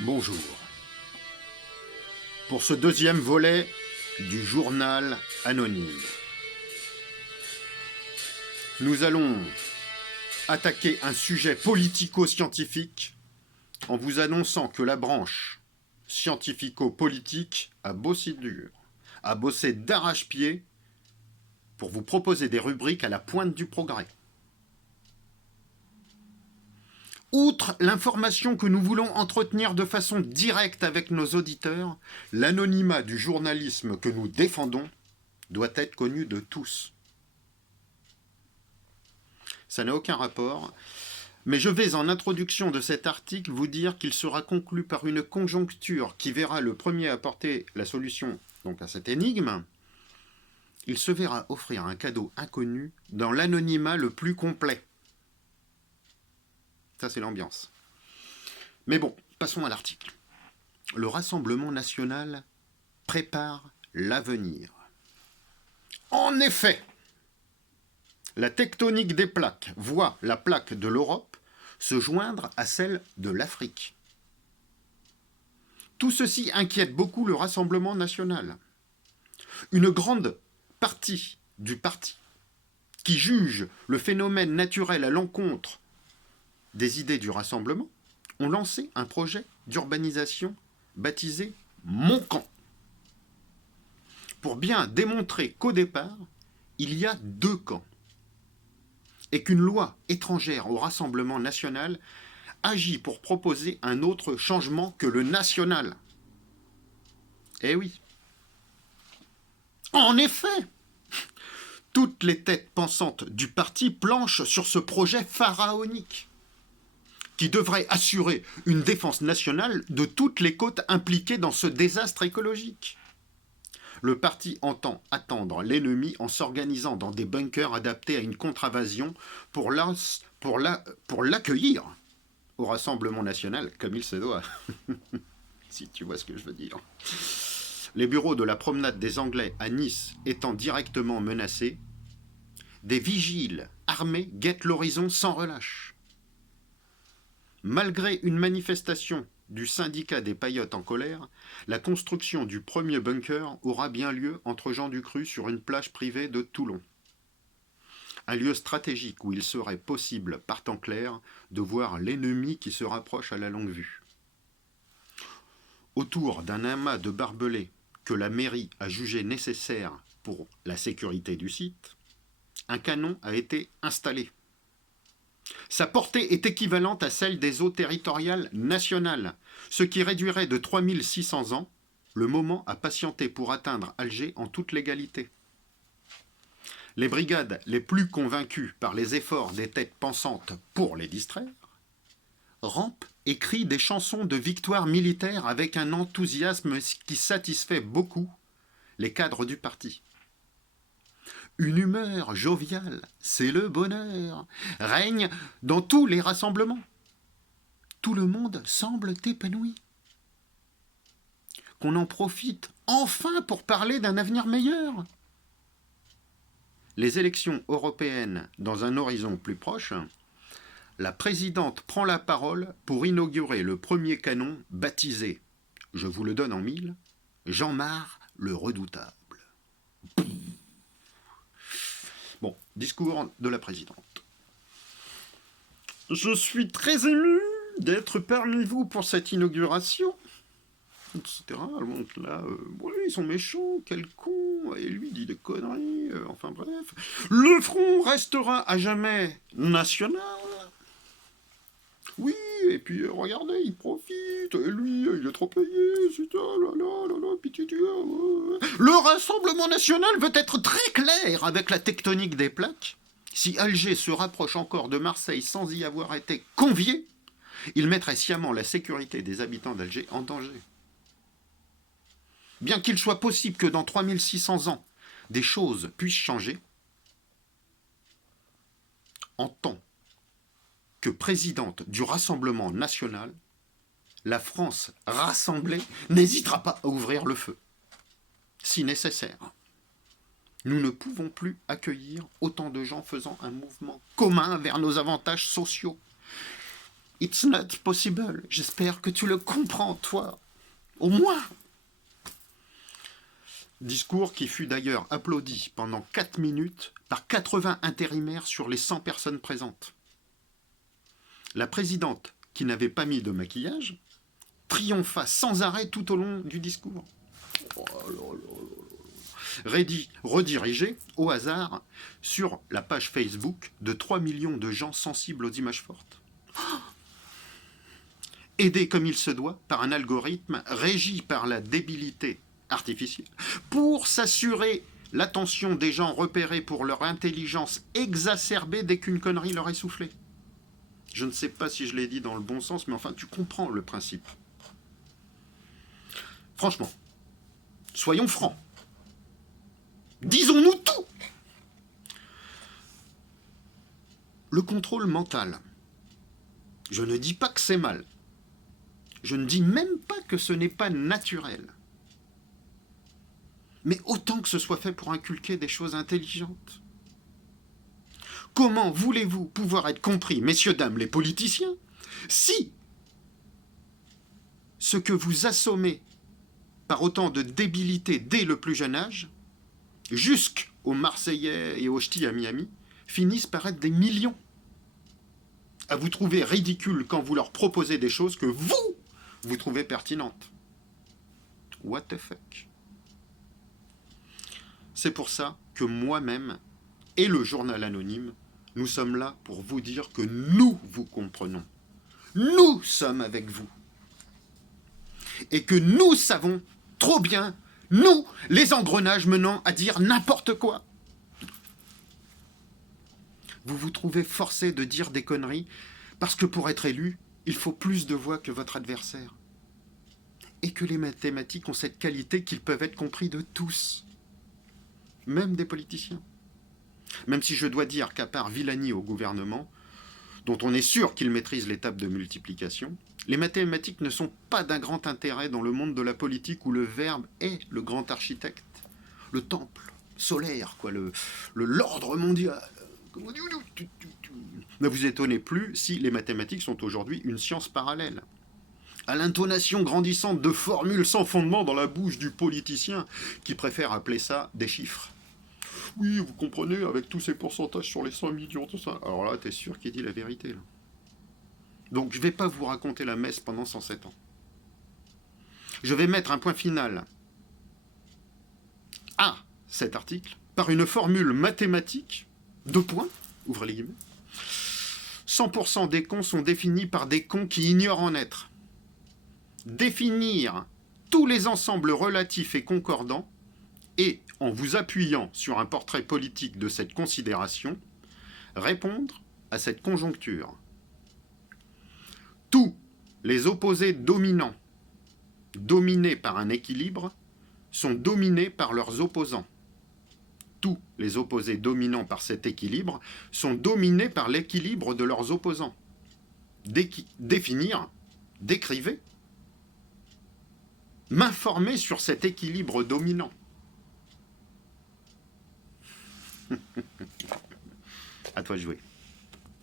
Bonjour. Pour ce deuxième volet du journal anonyme, nous allons attaquer un sujet politico-scientifique en vous annonçant que la branche scientifico-politique a bossé dur, a bossé d'arrache-pied pour vous proposer des rubriques à la pointe du progrès. Outre l'information que nous voulons entretenir de façon directe avec nos auditeurs, l'anonymat du journalisme que nous défendons doit être connu de tous. Ça n'a aucun rapport, mais je vais en introduction de cet article vous dire qu'il sera conclu par une conjoncture qui verra le premier apporter la solution donc à cette énigme. Il se verra offrir un cadeau inconnu dans l'anonymat le plus complet. Ça, c'est l'ambiance. Mais bon, passons à l'article. Le Rassemblement national prépare l'avenir. En effet, la tectonique des plaques voit la plaque de l'Europe se joindre à celle de l'Afrique. Tout ceci inquiète beaucoup le Rassemblement national. Une grande partie du parti qui juge le phénomène naturel à l'encontre des idées du Rassemblement ont lancé un projet d'urbanisation baptisé Mon Camp. Pour bien démontrer qu'au départ, il y a deux camps et qu'une loi étrangère au Rassemblement national agit pour proposer un autre changement que le national. Eh oui. En effet, toutes les têtes pensantes du parti planchent sur ce projet pharaonique qui devrait assurer une défense nationale de toutes les côtes impliquées dans ce désastre écologique. Le parti entend attendre l'ennemi en s'organisant dans des bunkers adaptés à une contre-invasion pour l'accueillir au Rassemblement national comme il se doit. Si tu vois ce que je veux dire. Les bureaux de la promenade des Anglais à Nice étant directement menacés, des vigiles armés guettent l'horizon sans relâche. Malgré une manifestation du syndicat des paillotes en colère, la construction du premier bunker aura bien lieu entre Jean Ducru sur une plage privée de Toulon. Un lieu stratégique où il serait possible, par temps clair, de voir l'ennemi qui se rapproche à la longue vue. Autour d'un amas de barbelés que la mairie a jugé nécessaire pour la sécurité du site, un canon a été installé. Sa portée est équivalente à celle des eaux territoriales nationales, ce qui réduirait de 3600 ans le moment à patienter pour atteindre Alger en toute légalité. Les brigades les plus convaincues par les efforts des têtes pensantes pour les distraire rampent et crient des chansons de victoire militaire avec un enthousiasme qui satisfait beaucoup les cadres du parti. Une humeur joviale, c'est le bonheur, règne dans tous les rassemblements. Tout le monde semble épanoui. Qu'on en profite enfin pour parler d'un avenir meilleur. Les élections européennes dans un horizon plus proche, la présidente prend la parole pour inaugurer le premier canon baptisé, je vous le donne en mille, Jean-Marc le Redoutable. Bon, discours de la présidente. Je suis très ému d'être parmi vous pour cette inauguration, etc. Donc là, ouais, ils sont méchants, quel con, et lui dit des conneries, enfin bref. Le front restera à jamais national. Oui, et puis regardez, il profite, et lui, il est trop payé, c'est ça, Le Rassemblement national veut être très clair avec la tectonique des plaques. Si Alger se rapproche encore de Marseille sans y avoir été convié, il mettrait sciemment la sécurité des habitants d'Alger en danger. Bien qu'il soit possible que dans 3600 ans, des choses puissent changer, en tant que présidente du Rassemblement national, la France rassemblée n'hésitera pas à ouvrir le feu, si nécessaire. Nous ne pouvons plus accueillir autant de gens faisant un mouvement commun vers nos avantages sociaux. It's not possible. J'espère que tu le comprends, toi. Au moins. Discours qui fut d'ailleurs applaudi pendant 4 minutes par 80 intérimaires sur les 100 personnes présentes. La présidente, qui n'avait pas mis de maquillage, triompha sans arrêt tout au long du discours. Redirigé au hasard sur la page Facebook de 3 millions de gens sensibles aux images fortes. Aidé comme il se doit par un algorithme régi par la débilité artificielle pour s'assurer l'attention des gens repérés pour leur intelligence exacerbée dès qu'une connerie leur est soufflée. Je ne sais pas si je l'ai dit dans le bon sens, mais enfin, tu comprends le principe. Franchement, soyons francs. Disons-nous tout. Le contrôle mental. Je ne dis pas que c'est mal. Je ne dis même pas que ce n'est pas naturel. Mais autant que ce soit fait pour inculquer des choses intelligentes. Comment voulez-vous pouvoir être compris, messieurs, dames, les politiciens, si ce que vous assommez par autant de débilité dès le plus jeune âge, jusqu'aux Marseillais et aux ch'tis à Miami, finissent par être des millions à vous trouver ridicules quand vous leur proposez des choses que vous trouvez pertinentes. What the fuck? C'est pour ça que moi-même et le journal anonyme, nous sommes là pour vous dire que nous vous comprenons. Nous sommes avec vous. Et que nous savons trop bien, nous, les engrenages menant à dire n'importe quoi. Vous vous trouvez forcé de dire des conneries parce que pour être élu, il faut plus de voix que votre adversaire. Et que les mathématiques ont cette qualité qu'ils peuvent être compris de tous, même des politiciens. Même si je dois dire qu'à part Villani au gouvernement, dont on est sûr qu'il maîtrise l'étape de multiplication, les mathématiques ne sont pas d'un grand intérêt dans le monde de la politique où le verbe est le grand architecte, le temple solaire, quoi, l'ordre mondial. Ne vous étonnez plus si les mathématiques sont aujourd'hui une science parallèle. À l'intonation grandissante de formules sans fondement dans la bouche du politicien qui préfère appeler ça des chiffres. Oui, vous comprenez, avec tous ces pourcentages sur les 100 millions, tout ça. Alors là, t'es sûr qu'il dit la vérité, là. Donc, je ne vais pas vous raconter la messe pendant 107 ans. Je vais mettre un point final à cet article par une formule mathématique, 2 points, ouvrez les guillemets. 100% des cons sont définis par des cons qui ignorent en être. Définir tous les ensembles relatifs et concordants et, en vous appuyant sur un portrait politique de cette considération, répondre à cette conjoncture. Tous les opposés dominants, dominés par un équilibre, sont dominés par leurs opposants. Tous les opposés dominants par cet équilibre sont dominés par l'équilibre de leurs opposants. Définir, décrivez, m'informer sur cet équilibre dominant. À toi de jouer.